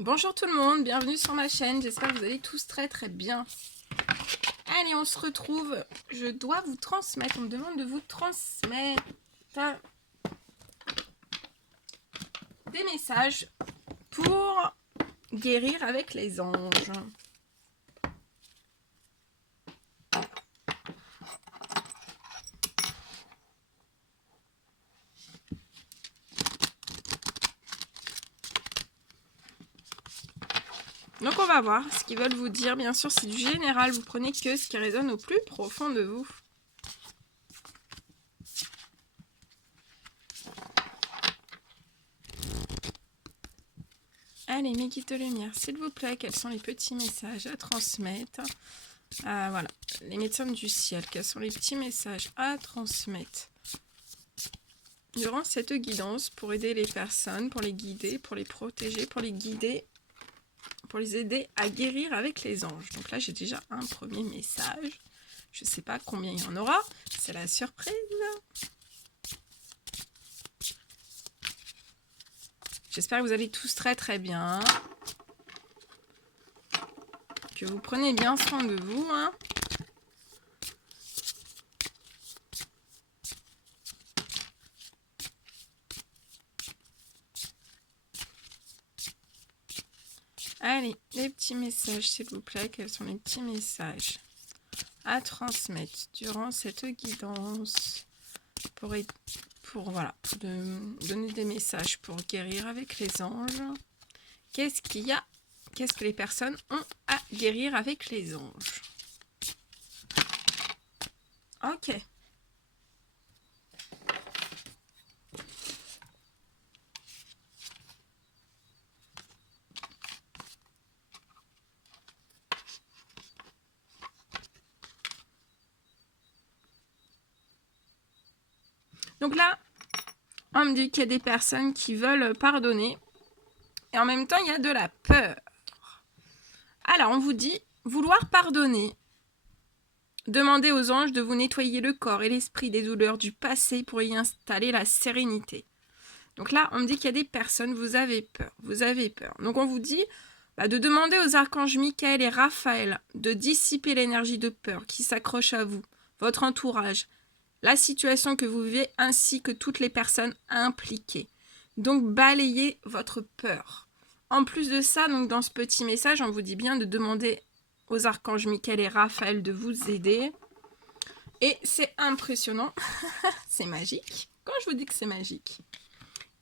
Bonjour tout le monde, bienvenue sur ma chaîne, j'espère que vous allez tous très bien. Allez, on se retrouve, je dois vous transmettre, on me demande de vous transmettre des messages pour guérir avec les anges. Donc on va voir ce qu'ils veulent vous dire, bien sûr c'est du général, vous prenez que ce qui résonne au plus profond de vous. Allez, mes guides de lumière, s'il vous plaît, quels sont les petits messages à transmettre? Voilà, les médecins du ciel, quels sont les petits messages à transmettre durant cette guidance pour aider les personnes, pour les guider, pour les protéger, pour les guider, pour les aider à guérir avec les anges? Donc là, j'ai déjà un premier message. Je ne sais pas combien il y en aura, c'est la surprise. J'espère que vous allez tous très bien. Que vous prenez bien soin de vous. Allez, les petits messages, s'il vous plaît. Quels sont les petits messages à transmettre durant cette guidance pour donner des messages pour guérir avec les anges? Qu'est-ce qu'il y a? Qu'est-ce que les personnes ont à guérir avec les anges? Ok. Donc là, on me dit qu'il y a des personnes qui veulent pardonner. Et en même temps, il y a de la peur. Alors, on vous dit vouloir pardonner. Demandez aux anges de vous nettoyer le corps et l'esprit des douleurs du passé pour y installer la sérénité. Donc là, on me dit qu'il y a des personnes, vous avez peur. Donc on vous dit de demander aux archanges Michael et Raphaël de dissiper l'énergie de peur qui s'accroche à vous, votre entourage, la situation que vous vivez ainsi que toutes les personnes impliquées. Donc balayez votre peur. En plus de ça, donc dans ce petit message, on vous dit bien de demander aux archanges Michael et Raphaël de vous aider. Et c'est impressionnant, c'est magique. Quand je vous dis que c'est magique,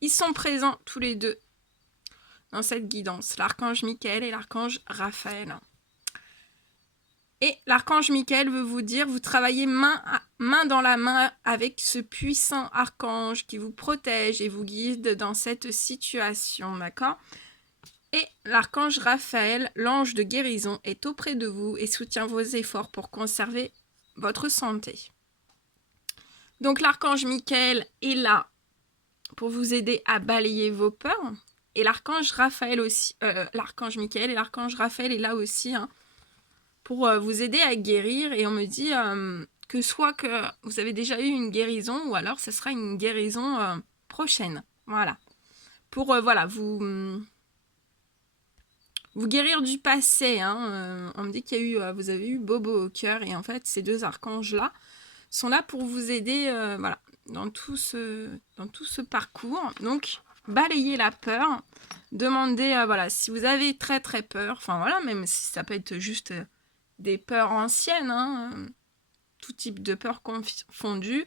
ils sont présents tous les deux dans cette guidance, l'archange Michael et l'archange Raphaël. Et l'archange Michael veut vous dire, vous travaillez main dans la main avec ce puissant archange qui vous protège et vous guide dans cette situation, d'accord? Et l'archange Raphaël, l'ange de guérison, est auprès de vous et soutient vos efforts pour conserver votre santé. Donc l'archange Michael est là pour vous aider à balayer vos peurs. Et l'archange Raphaël aussi, l'archange Michael et l'archange Raphaël est là aussi pour vous aider à guérir. Et on me dit que soit que vous avez déjà eu une guérison ou alors ce sera une guérison prochaine. Voilà. Pour vous guérir du passé. On me dit qu'il y a vous avez eu Bobo au cœur et en fait ces deux archanges-là sont là pour vous aider dans tout ce parcours. Donc balayez la peur. Demandez si vous avez très peur, même si ça peut être juste des peurs anciennes, tout type de peurs confondues.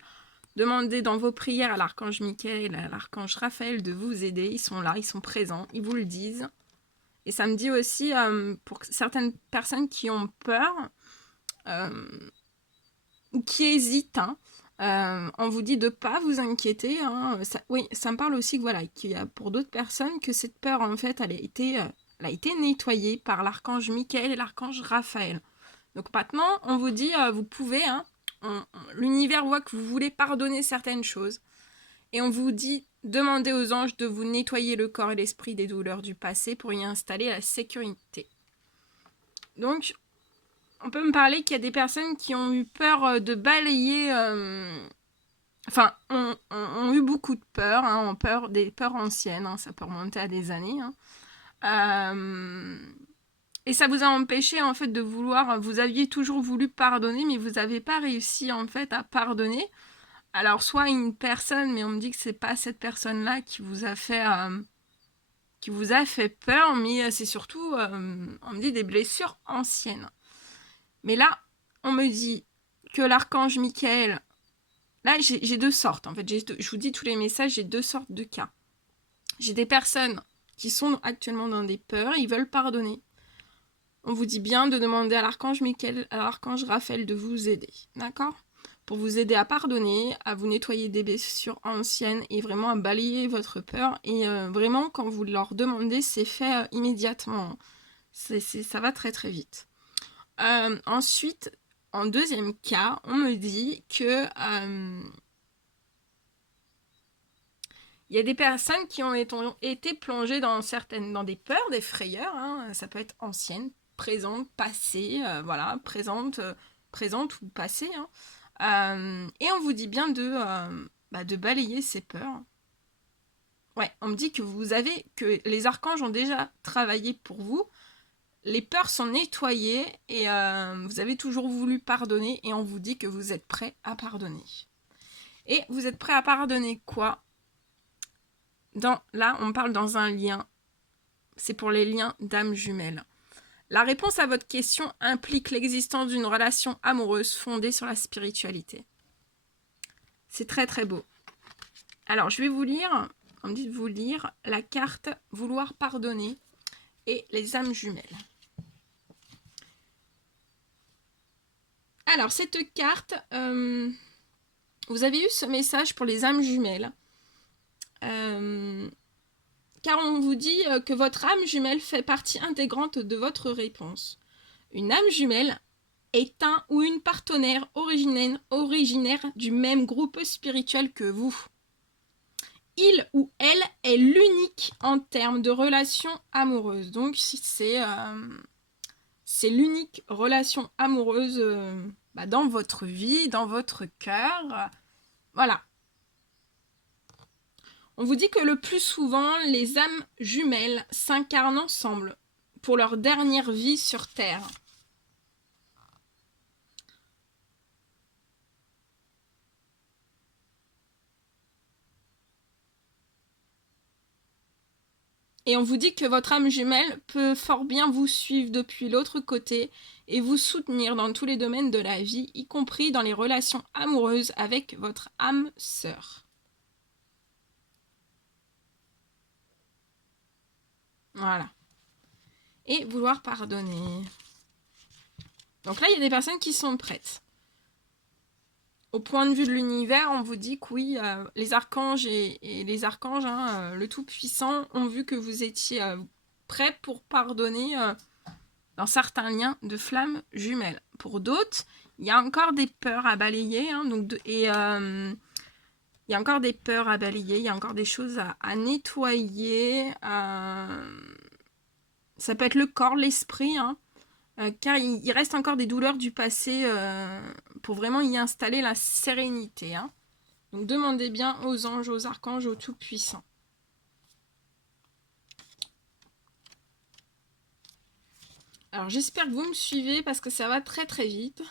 Demandez dans vos prières à l'archange Michael et à l'archange Raphaël de vous aider. Ils sont là, ils sont présents, ils vous le disent. Et ça me dit aussi, pour certaines personnes qui ont peur, qui hésitent, on vous dit de ne pas vous inquiéter. Ça me parle aussi qu'il y a pour d'autres personnes que cette peur, en fait, elle a été nettoyée par l'archange Michael et l'archange Raphaël. Donc maintenant, on vous dit, vous pouvez, l'univers voit que vous voulez pardonner certaines choses. Et on vous dit, demandez aux anges de vous nettoyer le corps et l'esprit des douleurs du passé pour y installer la sécurité. Donc, on peut me parler qu'il y a des personnes qui ont eu peur de balayer... ont eu beaucoup de peur, ont peur des peurs anciennes, ça peut remonter à des années. Et ça vous a empêché en fait de vouloir, vous aviez toujours voulu pardonner, mais vous n'avez pas réussi en fait à pardonner. Alors soit une personne, mais on me dit que c'est pas cette personne-là qui vous a fait peur, mais c'est surtout, on me dit des blessures anciennes. Mais là, on me dit que l'archange Michael, là j'ai deux sortes en fait, je vous dis tous les messages, j'ai deux sortes de cas. J'ai des personnes qui sont actuellement dans des peurs, ils veulent pardonner. On vous dit bien de demander à l'archange Michael, à l'archange Raphaël de vous aider, d'accord ? Pour vous aider à pardonner, à vous nettoyer des blessures anciennes et vraiment à balayer votre peur. Et vraiment, quand vous leur demandez, c'est fait immédiatement. Ça va très très vite. Ensuite, en deuxième cas, on me dit que il y a des personnes qui ont été plongées dans des peurs, des frayeurs. Hein, ça peut être ancienne, présente, passée, voilà, présente ou passée. Hein. Et on vous dit bien de balayer ces peurs. Ouais, on me dit que les archanges ont déjà travaillé pour vous. Les peurs sont nettoyées et vous avez toujours voulu pardonner et on vous dit que vous êtes prêt à pardonner. Et vous êtes prêt à pardonner quoi ? Là, on parle dans un lien. C'est pour les liens d'âme jumelle. La réponse à votre question implique l'existence d'une relation amoureuse fondée sur la spiritualité. C'est très très beau. Alors, je vais vous lire, on me dit de vous lire la carte Vouloir pardonner et les âmes jumelles. Alors, cette carte, vous avez eu ce message pour les âmes jumelles. Car on vous dit que votre âme jumelle fait partie intégrante de votre réponse. Une âme jumelle est un ou une partenaire originaire du même groupe spirituel que vous. Il ou elle est l'unique en termes de relation amoureuse. Donc c'est l'unique relation amoureuse dans votre vie, dans votre cœur. Voilà. On vous dit que le plus souvent, les âmes jumelles s'incarnent ensemble pour leur dernière vie sur Terre. Et on vous dit que votre âme jumelle peut fort bien vous suivre depuis l'autre côté et vous soutenir dans tous les domaines de la vie, y compris dans les relations amoureuses avec votre âme sœur. Voilà. Et vouloir pardonner. Donc là, il y a des personnes qui sont prêtes. Au point de vue de l'univers, on vous dit que oui, les archanges et les archanges, le Tout-Puissant, ont vu que vous étiez prêts pour pardonner dans certains liens de flammes jumelles. Pour d'autres, il y a encore des peurs à balayer. Il y a encore des peurs à balayer, il y a encore des choses à nettoyer. Ça peut être le corps, l'esprit, car il reste encore des douleurs du passé pour vraiment y installer la sérénité. Donc demandez bien aux anges, aux archanges, aux tout-puissants. Alors j'espère que vous me suivez parce que ça va très très vite.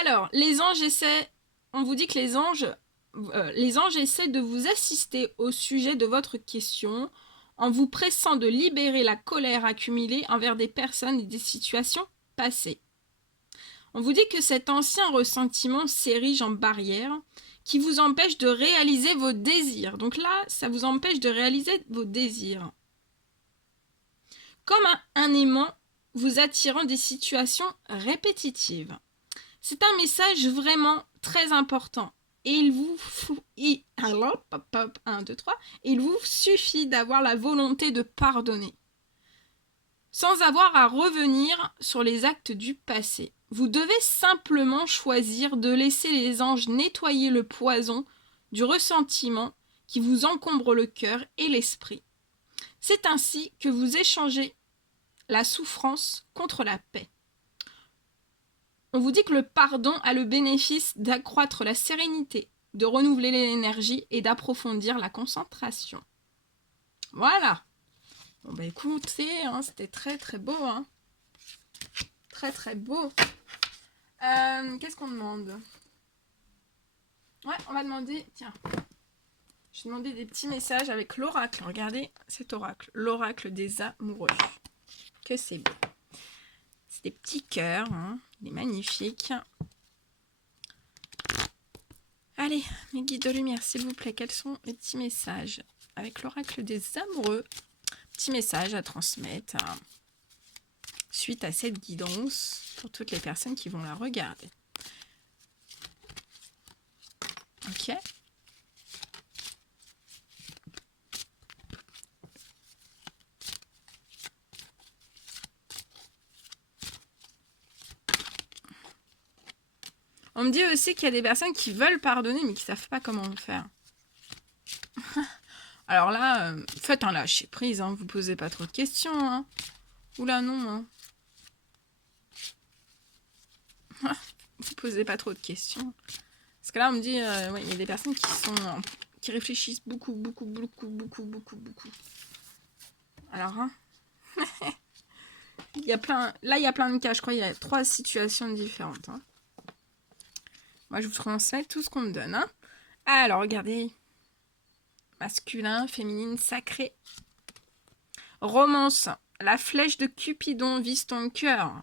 Alors, les anges essaient, on vous dit que les anges essaient de vous assister au sujet de votre question en vous pressant de libérer la colère accumulée envers des personnes et des situations passées. On vous dit que cet ancien ressentiment s'érige en barrière qui vous empêche de réaliser vos désirs. Donc là, ça vous empêche de réaliser vos désirs. Comme un aimant vous attirant des situations répétitives. C'est un message vraiment très important. Et il vous suffit d'avoir la volonté de pardonner. Sans avoir à revenir sur les actes du passé. Vous devez simplement choisir de laisser les anges nettoyer le poison du ressentiment qui vous encombre le cœur et l'esprit. C'est ainsi que vous échangez la souffrance contre la paix. On vous dit que le pardon a le bénéfice d'accroître la sérénité, de renouveler l'énergie et d'approfondir la concentration. Voilà. Bon, bah écoutez, hein, c'était très très beau. Hein. Très très beau. Qu'est-ce qu'on demande? Ouais, on va demander... Tiens. Je vais demander des petits messages avec l'oracle. Regardez cet oracle. L'oracle des amoureux. Que c'est beau. C'est des petits cœurs. Hein. Il est magnifique. Allez, mes guides de lumière, s'il vous plaît, quels sont les petits messages avec l'oracle des amoureux? Petit message à transmettre suite à cette guidance pour toutes les personnes qui vont la regarder. Ok. On me dit aussi qu'il y a des personnes qui veulent pardonner mais qui ne savent pas comment le faire. Alors là, faites un lâcher prise, hein, vous ne posez pas trop de questions. Hein. Oula non. Hein. Vous posez pas trop de questions. Parce que là, on me dit, ouais, il y a des personnes qui réfléchissent beaucoup. Alors, hein, il y a plein de cas, je crois, il y a 3 situations différentes. Hein. Moi, je vous transmets tout ce qu'on me donne. Hein. Alors, regardez. Masculin, féminine, sacré. Romance. La flèche de Cupidon vise ton cœur.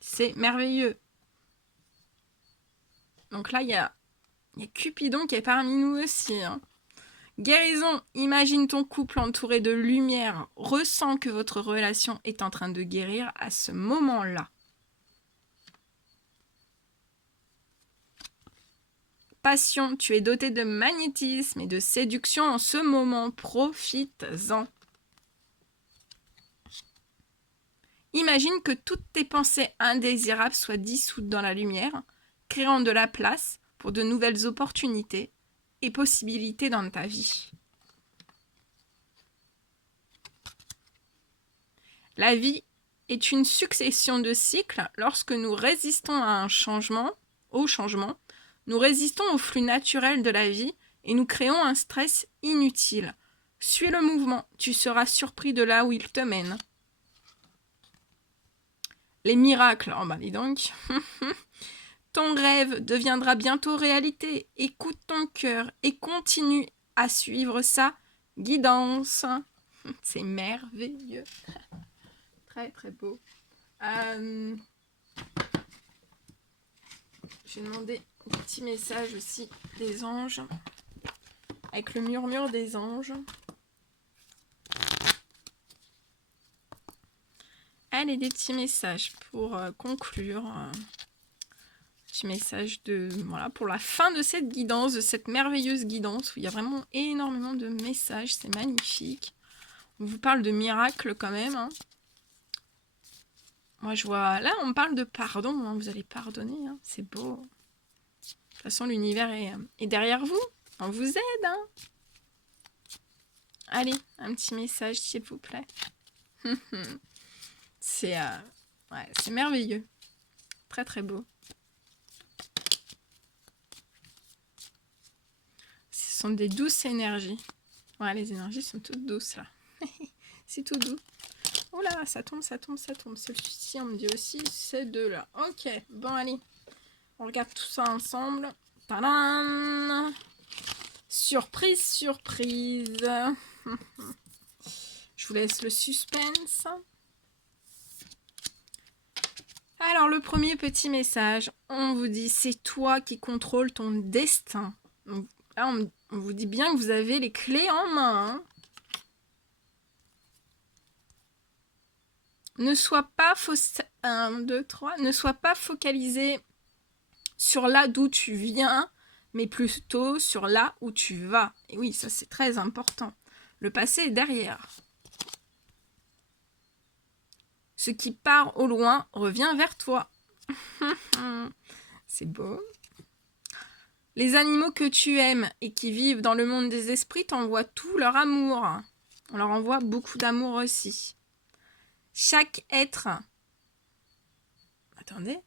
C'est merveilleux. Donc là, il y a Cupidon qui est parmi nous aussi. Hein. Guérison. Imagine ton couple entouré de lumière. Ressens que votre relation est en train de guérir à ce moment-là. Passion. Tu es doté de magnétisme et de séduction en ce moment. Profites-en. Imagine que toutes tes pensées indésirables soient dissoutes dans la lumière, créant de la place pour de nouvelles opportunités et possibilités dans ta vie. La vie est une succession de cycles. Lorsque nous résistons à au changement, nous résistons au flux naturel de la vie et nous créons un stress inutile. Suis le mouvement, tu seras surpris de là où il te mène. Les miracles, oh bah dis donc. Ton rêve deviendra bientôt réalité. Écoute ton cœur et continue à suivre sa guidance. C'est merveilleux. Très très beau. J'ai demandé un petit message aussi des anges. Avec le murmure des anges. Allez, des petits messages pour conclure. Petit message pour la fin de cette guidance, de cette merveilleuse guidance où il y a vraiment énormément de messages. C'est magnifique. On vous parle de miracles quand même. Hein. Moi, je vois... Là, on parle de pardon. Hein. Vous allez pardonner. Hein. C'est beau. De toute façon, l'univers est derrière vous. On vous aide. Hein. Allez, un petit message, s'il vous plaît. C'est merveilleux. Très, très beau. Ce sont des douces énergies. Ouais, les énergies sont toutes douces, là. C'est tout doux. Oh là, ça tombe. Celui-ci, on me dit aussi, ces deux-là. Ok, bon, allez. On regarde tout ça ensemble. Tadam! Surprise, surprise. Je vous laisse le suspense. Alors, le premier petit message, on vous dit, c'est toi qui contrôles ton destin. Donc, là, on vous dit bien que vous avez les clés en main. Hein. Ne sois pas ne sois pas focalisé sur là d'où tu viens, mais plutôt sur là où tu vas. Et oui, ça c'est très important. Le passé est derrière. Ce qui part au loin revient vers toi. C'est beau. Les animaux que tu aimes et qui vivent dans le monde des esprits t'envoient tout leur amour. On leur envoie beaucoup d'amour aussi. Chaque être... Attendez.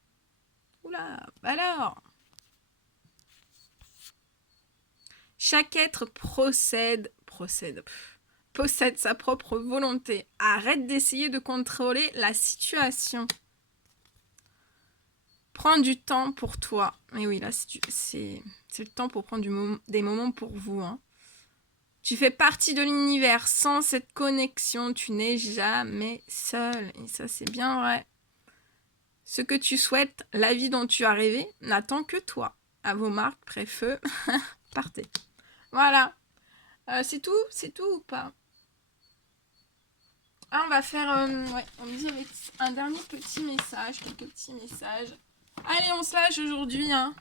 Oula, alors... Chaque être procède possède sa propre volonté. Arrête d'essayer de contrôler la situation. Prends du temps pour toi. Et oui, là, c'est le temps pour prendre des moments pour vous. Hein. Tu fais partie de l'univers. Sans cette connexion, tu n'es jamais seul. Et ça, c'est bien vrai. Ce que tu souhaites, la vie dont tu as rêvé, n'attend que toi. À vos marques, pré-feu, partez. Voilà. C'est tout ou pas? Ah, on va faire ouais, on me dit avec un dernier petit message, quelques petits messages. Allez, on se lâche aujourd'hui. Hein.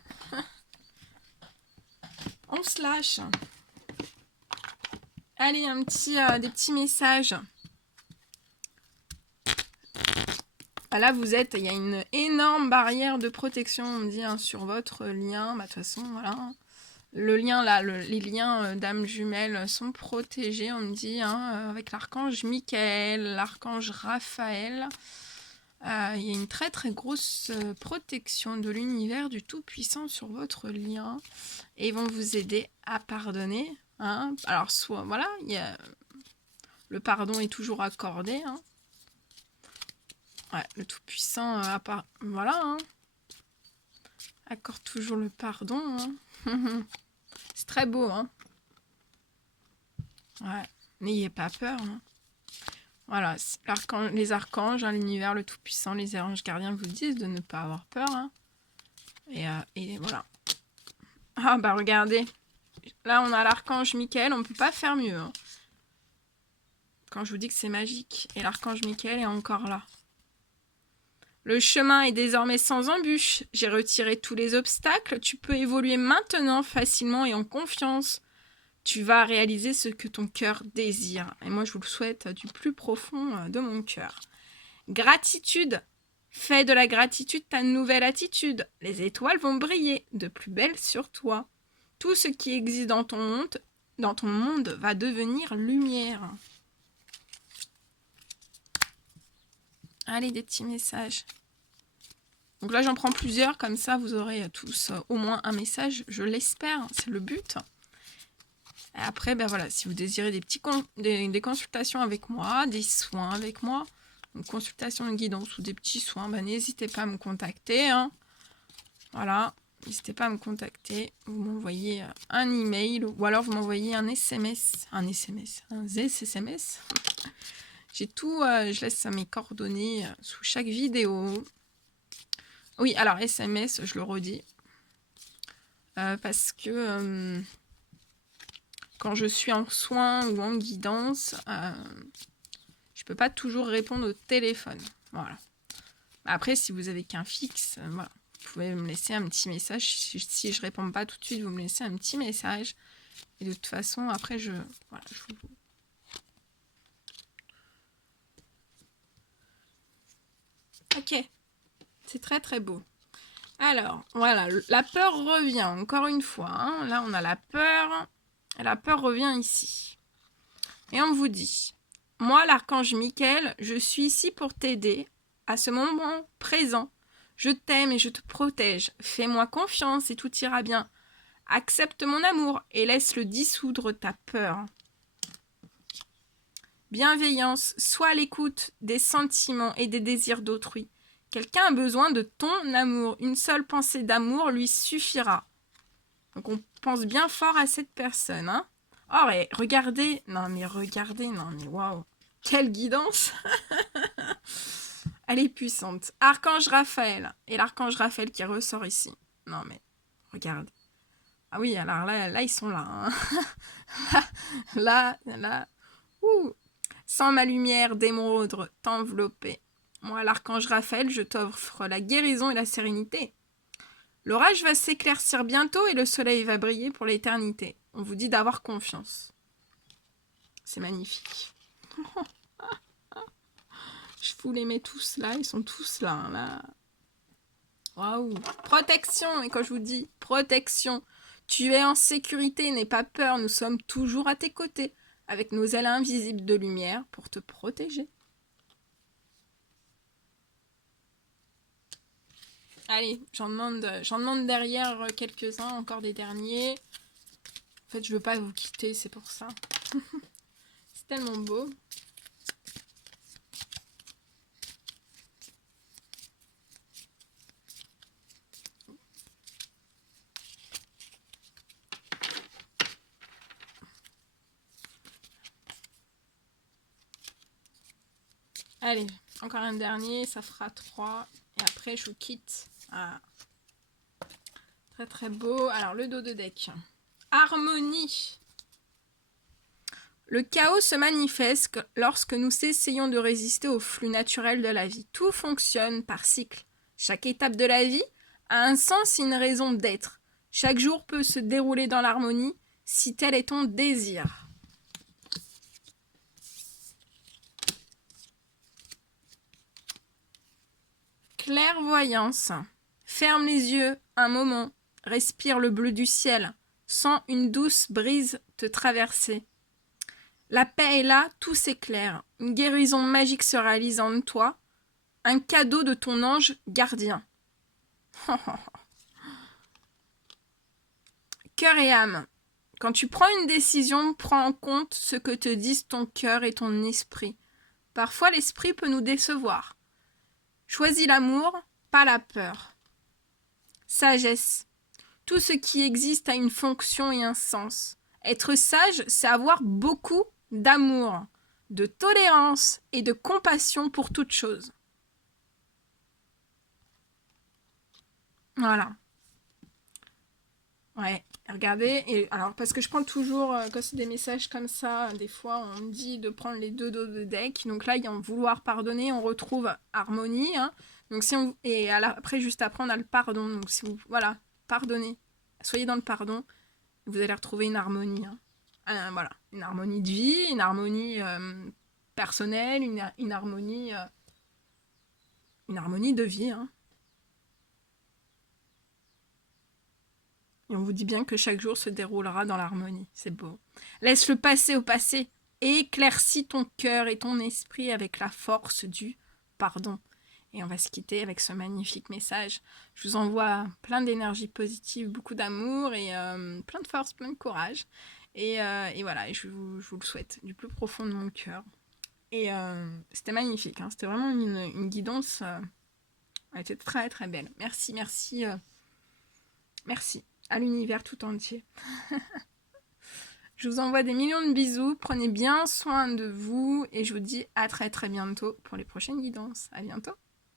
On se lâche. Allez, des petits messages. Là, il y a une énorme barrière de protection, on me dit, hein, sur votre lien. De toute façon, voilà. Le lien, là, les liens d'âme jumelle sont protégés, on me dit, hein, avec l'archange Michael, l'archange Raphaël. Il y a une très très grosse protection de l'univers du Tout-Puissant sur votre lien. Et ils vont vous aider à pardonner. Hein. Alors, soit, voilà, le pardon est toujours accordé. Hein. Ouais, le Tout-Puissant, voilà, hein, accorde toujours le pardon. Hein. C'est très beau. Hein. Ouais, n'ayez pas peur. Hein. Voilà, les archanges, hein, l'univers, le Tout-Puissant, les anges gardiens vous disent de ne pas avoir peur. Hein. Et voilà. Ah bah regardez, là on a l'archange Michael, on ne peut pas faire mieux. Hein. Quand je vous dis que c'est magique. Et l'archange Michael est encore là. Le chemin est désormais sans embûche. J'ai retiré tous les obstacles. Tu peux évoluer maintenant facilement et en confiance. Tu vas réaliser ce que ton cœur désire. Et moi, je vous le souhaite du plus profond de mon cœur. Gratitude. Fais de la gratitude ta nouvelle attitude. Les étoiles vont briller de plus belle sur toi. Tout ce qui existe dans ton monde va devenir lumière. Allez, des petits messages. Donc là, j'en prends plusieurs. Comme ça, vous aurez tous au moins un message. Je l'espère. C'est le but. Et après, ben voilà, si vous désirez des consultations avec moi, des soins avec moi, une consultation de guidance ou des petits soins, ben n'hésitez pas à me contacter. Hein. Voilà, n'hésitez pas à me contacter. Vous m'envoyez un email ou alors vous m'envoyez un SMS. Un SMS. J'ai tout, je laisse mes coordonnées sous chaque vidéo. Oui, alors SMS, je le redis. Parce que... quand je suis en soins ou en guidance, je peux pas toujours répondre au téléphone. Voilà. Après, si vous avez qu'un fixe, voilà, vous pouvez me laisser un petit message. Si je réponds pas tout de suite, vous me laissez un petit message. Et de toute façon, après, voilà, je vous... Ok. C'est très très beau. Alors, voilà, la peur revient, encore une fois. Hein. Là, on a la peur. Et la peur revient ici. Et on vous dit, moi, l'archange Michael, je suis ici pour t'aider à ce moment présent. Je t'aime et je te protège. Fais-moi confiance et tout ira bien. Accepte mon amour et laisse-le dissoudre ta peur. Bienveillance, sois à l'écoute des sentiments et des désirs d'autrui. Quelqu'un a besoin de ton amour. Une seule pensée d'amour lui suffira. Donc on pense bien fort à cette personne. Hein. Oh, et regardez. Non, mais waouh. Quelle guidance. Elle est puissante. Archange Raphaël. Et l'archange Raphaël qui ressort ici. Non, mais regarde. Ah oui, alors là ils sont là. Hein. là. Ouh. Sans ma lumière d'émeraude t'envelopper. Moi, l'archange Raphaël, je t'offre la guérison et la sérénité. L'orage va s'éclaircir bientôt et le soleil va briller pour l'éternité. On vous dit d'avoir confiance. C'est magnifique. Je vous les mets tous là, ils sont tous là. Hein, là. Waouh. Protection, et quand je vous dis protection, tu es en sécurité, n'aie pas peur, nous sommes toujours à tes côtés, avec nos ailes invisibles de lumière pour te protéger. Allez, j'en demande derrière quelques-uns, encore des derniers. En fait, je veux pas vous quitter, c'est pour ça. C'est tellement beau. Allez, encore un dernier, ça fera 3. Et après, je vous quitte. Ah. Très très beau. Alors, le dos de deck. Harmonie. Le chaos se manifeste lorsque nous essayons de résister au flux naturel de la vie. Tout fonctionne par cycle. Chaque étape de la vie a un sens et une raison d'être. Chaque jour peut se dérouler dans l'harmonie si tel est ton désir. Clairvoyance. Ferme les yeux un moment, respire le bleu du ciel, sens une douce brise te traverser. La paix est là, tout s'éclaire, une guérison magique se réalise en toi, un cadeau de ton ange gardien. Cœur et âme. Quand tu prends une décision, prends en compte ce que te disent ton cœur et ton esprit. Parfois, l'esprit peut nous décevoir. Choisis l'amour, pas la peur. Sagesse. Tout ce qui existe a une fonction et un sens. Être sage, c'est avoir beaucoup d'amour, de tolérance et de compassion pour toute chose. Voilà. Ouais, regardez. Et alors, parce que je prends toujours, quand c'est des messages comme ça, des fois, on me dit de prendre les deux dos de deck. Donc là, il y a en vouloir pardonner, on retrouve harmonie. Hein. Donc si on, et après, juste après, on a le pardon. Donc si vous, voilà, pardonnez. Soyez dans le pardon. Vous allez retrouver une harmonie. Hein. Voilà, une harmonie de vie, une harmonie personnelle, une harmonie de vie. Hein. Et on vous dit bien que chaque jour se déroulera dans l'harmonie. C'est beau. Laisse le passé au passé et éclaircis ton cœur et ton esprit avec la force du pardon. Et on va se quitter avec ce magnifique message. Je vous envoie plein d'énergie positive, beaucoup d'amour et plein de force, plein de courage. Et voilà, et je vous le souhaite du plus profond de mon cœur. Et c'était magnifique. Hein. C'était vraiment une guidance. Elle était très très belle. Merci, merci. Merci à l'univers tout entier. Je vous envoie des millions de bisous. Prenez bien soin de vous et je vous dis à très très bientôt pour les prochaines guidances. À bientôt.